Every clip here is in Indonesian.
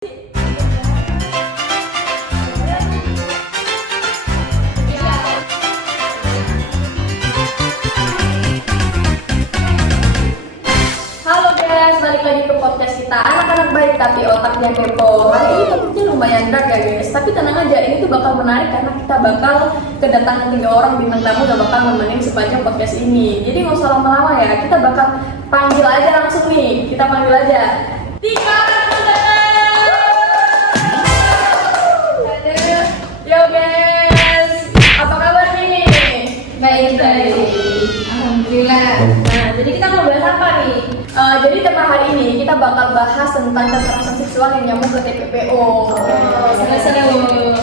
Halo guys, balik lagi ke podcast kita Anak-anak Baik Tapi Otaknya Kepo. Hari ini topiknya lumayan dark ya guys, tapi tenang aja, ini tuh bakal menarik karena kita bakal kedatangan 3 orang bintang tamu yang bakal nemenin sepanjang podcast ini. Jadi nggak usah lama-lama ya, kita bakal panggil aja langsung nih. Kita panggil aja 3 orang pendatang. Yo guys, apa kabar nih? Baik. Alhamdulillah. Nah, jadi kita mau bahas apa nih? Jadi tema hari ini kita bakal bahas tentang kekerasan seksual yang nyambung ke TPPO. Seru-seru.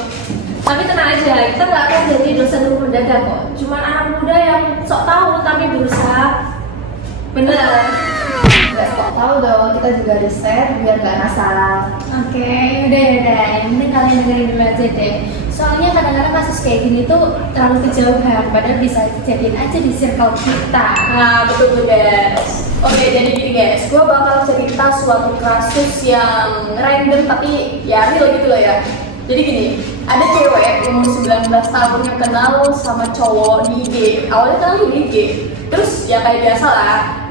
Tapi tenang aja, kita nggak akan jadi dosen hukum mendadak kok. Cuman anak muda yang sok tahu tapi berusaha bener. Gak sok tahu dong, kita juga riset biar gak asal. Oke, udah. Yang penting kalian dengerin dulu aja deh. Soalnya kadang-kadang kasus kayak gini tuh terlalu kejauhan, padahal bisa jadiin aja di circle kita. Nah, betul guys. Oke, jadi gini guys, gue bakal cerita suatu kasus yang random tapi ya real gitu loh ya. Jadi gini, ada cewek umur 19 tahun yang kenal sama cowok di IG. Awalnya kenal di IG, terus ya kayak biasa lah.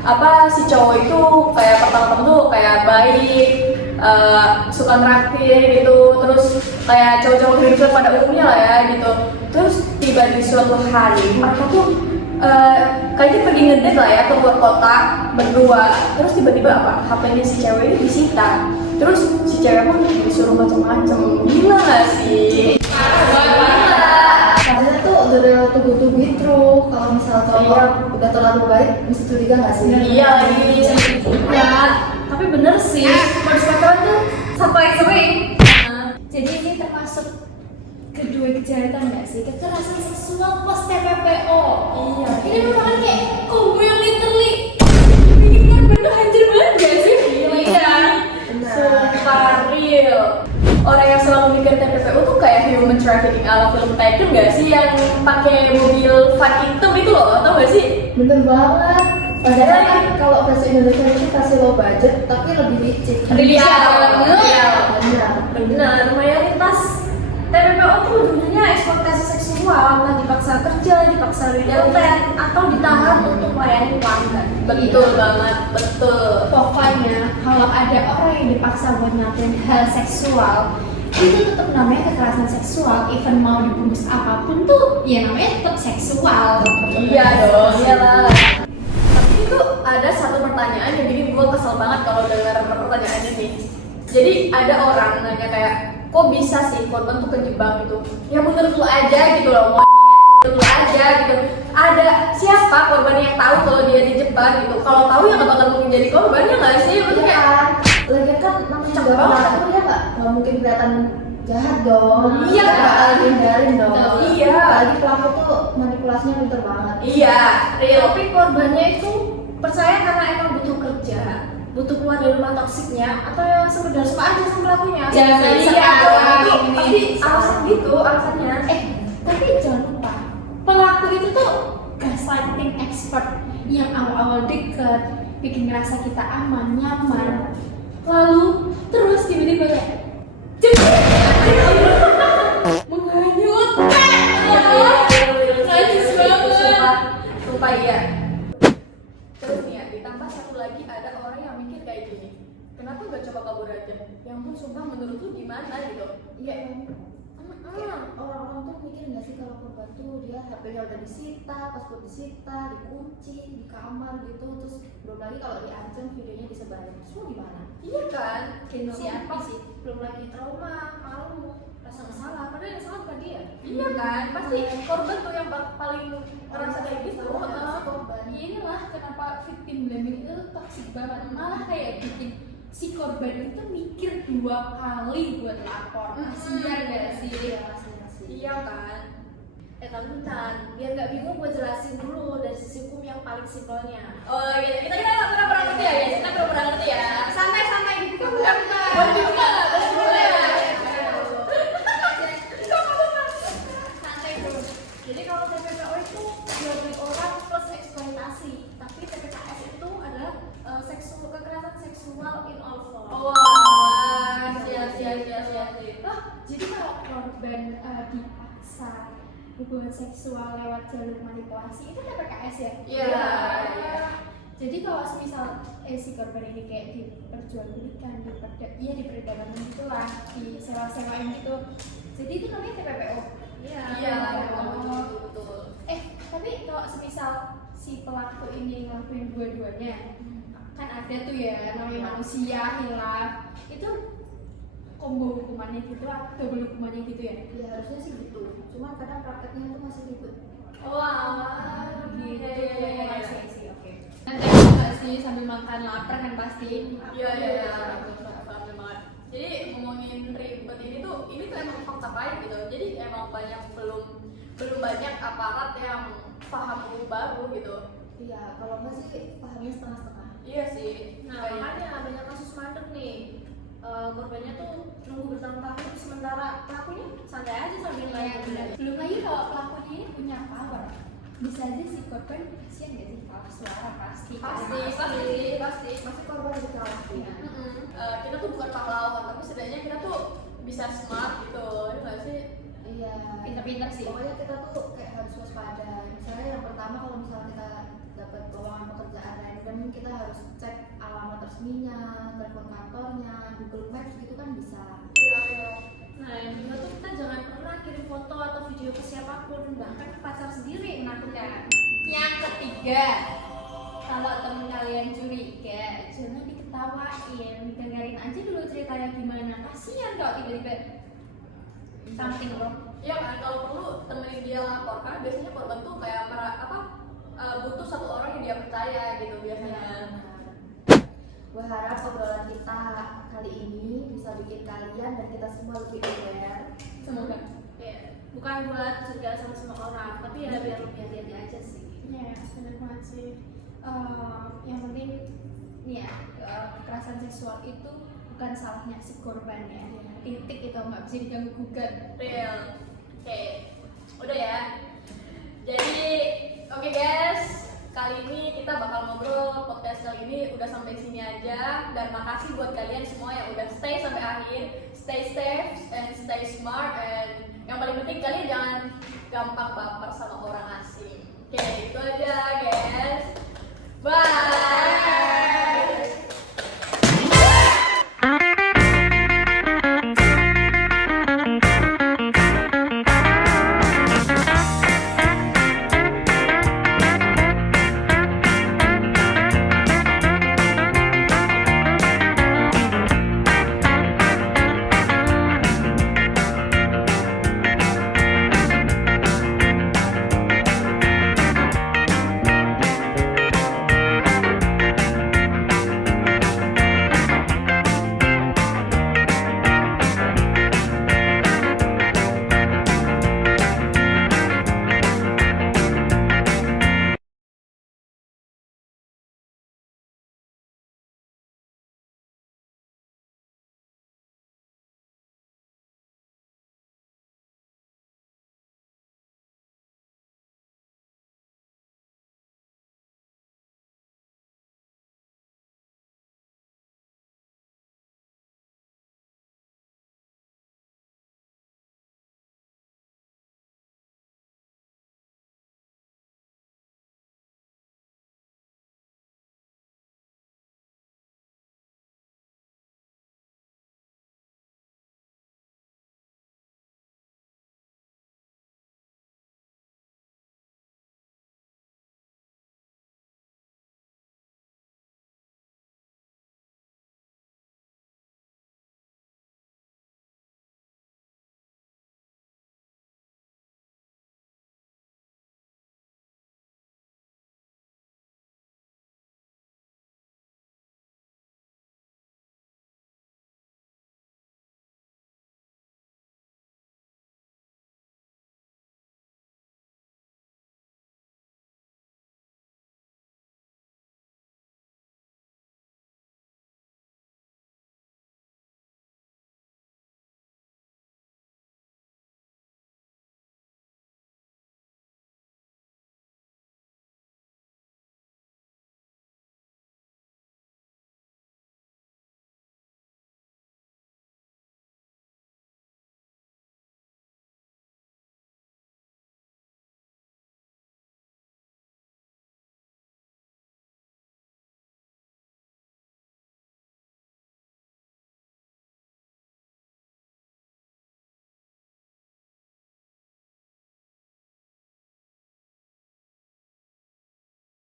Si cowok itu kayak pertama-tama tuh kayak baik, suka nraktir gitu, terus kayak cowok-cowok hidup pada umumnya lah ya gitu. Terus tiba di suatu hari mereka tuh kayaknya pergi ngedate lah ya ke luar kota berdua. Terus tiba-tiba HP-nya si cewek ini disita. Terus si cewek pun disuruh macam-macam. Gila gak sih? Karena tuh udah tubuh-tubuh itu, kalau misal cowok udah terlalu baik, mesti curiga nggak sih? Iya lagi. Ya, tapi bener sih. Modus pacaran tuh sampai sering. Jadi ini termasuk kedua kejahatan nggak sih? Kekerasan seksual plus TPPO. Iya. Ini merupakan kayak combo yang literally bikin korban tuh hancur banget gak sih? Iya. Sumpah real. Orang yang selalu mikir TPPO tuh kayak human trafficking ala film Taken gak sih, yang pakai mobil van hitam itu loh, tau gak sih? Bener banget. Padahal kan kalau versi Indonesia itu versi low budget tapi lebih licik. Benar. Mayoritas TPPO tuh ujungnya eksploitasi seksual, entah dipaksa kerja, dipaksa konten, atau ditahan untuk melayani pelanggan. Betul banget, betul. Pokoknya kalau ada orang yang dipaksa buat ngelakuin hal seksual, itu tetap namanya kekerasan seksual. Even mau dibungkus apapun tuh, ya namanya tetap seksual. Iya dong, iyalah. Tapi itu ada satu pertanyaan yang bikin gue kesel banget kalau dengar pertanyaan ini. Jadi ada orang nanya kayak, kok bisa sih korban tuh kejebak gitu? Ya menurut lu aja gitu loh, menurut lu aja gitu. Ada siapa korban yang tahu kalau dia dijebak gitu? Kalau tahu ya nggak bakal mungkin jadi korban, ya nggak sih? Maksudnya kayak Lagi kan namanya juga banget. pelaku ya nggak mungkin kelihatan jahat dong. Iya, nggak bakal dihindarin dong. Iya. Lagi pelaku tuh manipulasinya pinter banget. iya, real. Tapi korbannya itu percaya karena emang butuh kerja, butuh keluar dari rumah toksiknya, atau yang sekedar suka aja sama pelakunya. Jangan Bisa iya, aja. pasti alasan gitu, alasannya. Tapi jangan lupa, pelaku itu tuh gaslighting expert yang awal-awal deket, bikin ngerasa kita aman, nyaman. Lalu terus tiba-tiba kayak menghanyut. Najis banget. Sumpah iya. Terus nih ya, ditambah satu lagi ada orang yang mikir kayak gini. Kenapa gak coba kabur aja? Yang pun sumpah menurut lu gimana gitu? Iya, orang-orang tuh mikir nggak sih kalau korban tuh dia HP-nya udah disita, paspor disita, dikunci di kamar gitu, terus belum lagi kalau diancam videonya disebarin, terus mau gimana? Iya kan? Siapa sih? Belum lagi trauma, malu, rasa bersalah. Padahal yang salah bukan dia. Iya kan? Pasti korban tuh yang paling ngerasa kayak gitu. Korban. Inilah kenapa victim blaming itu toxic banget. Malah kayak bikin si korban itu mikir 2 kali buat lapor. Kasian gak sih? Iya kan? Tapi bentar, biar gak bingung gue jelasin dulu dari sisi hukum yang paling simpelnya. Oh gitu. Kita pernah ngerti ya guys. Kita pernah ngerti ya. Santai-santai dibuka Boleh dibuka, boleh boleh. Santai dulu. Jadi kalau TPPO itu jual beli orang plus eksploitasi, tapi TPKS itu adalah kekerasan seksual in all form. Wah, siap. sih. Jadi kalau korban dipaksa hubungan seksual lewat jalur manipulasi itu TPKS ya? Iya. Jadi kalau misal si korban ini kayak diperjualbelikan, diperdagangkan gitulah, disewa-sewain gitu. Jadi itu namanya TPPO. Iya, betul. Tapi kalau semisal si pelaku ini ngelakuin dua-duanya, kan ada tuh ya namanya manusia hilaf, itu combo hukumannya gitu atau double hukumannya gitu ya? Ya harusnya sih gitu. Cuma kadang prakteknya tuh masih ribet. Wah, Gitu. iya. Sih, oke. Nanti nggak sih sambil makan lapar kan pasti? Iya. Paham banget. Jadi ngomongin ribet ini tuh emang fakta pahit gitu. Jadi emang belum banyak aparat yang paham baru gitu. Iya, kalau nggak sih pahamnya setengah-setengah. Iya sih. Nah, makanya banyak kasus mandek nih. Korbannya tuh nunggu bertahun-tahun, sementara pelakunya santai aja sambil main. Belum lagi kalau pelakunya ini punya power, bisa aja si korban kasihan nggak sih kalah suara pasti. Masih korban lebih kalah. Kita tuh bukan pahlawan, tapi setidaknya kita tuh bisa smart gitu, ya nggak sih? Iya. Pinter-pinter sih. Pokoknya kita tuh kayak harus waspada. Misalnya yang pertama kalau misalnya kita dapat lowongan pekerjaan random, kita harus cek alamat resminya, telepon kantornya, Google Maps gitu kan bisa. Iya. Nah, yang kedua tuh kita jangan pernah kirim foto atau video ke siapapun, bahkan ke pacar sendiri yang menakutkan. Yang ketiga, kalau temen kalian curiga, jangan diketawain, dengerin aja dulu ceritanya gimana. Kasian kalau tiba-tiba something wrong. Iya kan, kalau perlu temenin dia lapor, karena biasanya korban tuh kayak butuh satu orang yang dia percaya gitu biasanya. Gue harap obrolan kita kali ini bisa bikin kalian dan kita semua lebih aware. Semoga. Ya, bukan buat curiga sama semua orang, tapi ya biar lebih hati-hati aja sih. Ya, benar banget sih. Yang penting nih ya, kekerasan seksual itu bukan salahnya si korban ya. Titik itu nggak bisa diganggu gugat. Real. Oke. Udah ya. Jadi, oke guys, kali ini kita bakal ngobrol, podcast kali ini udah sampai sini aja. Dan makasih buat kalian semua yang udah stay sampai akhir. Stay safe and stay smart, and yang paling penting kalian jangan gampang baper sama orang asing. Oke, itu aja guys. Bye.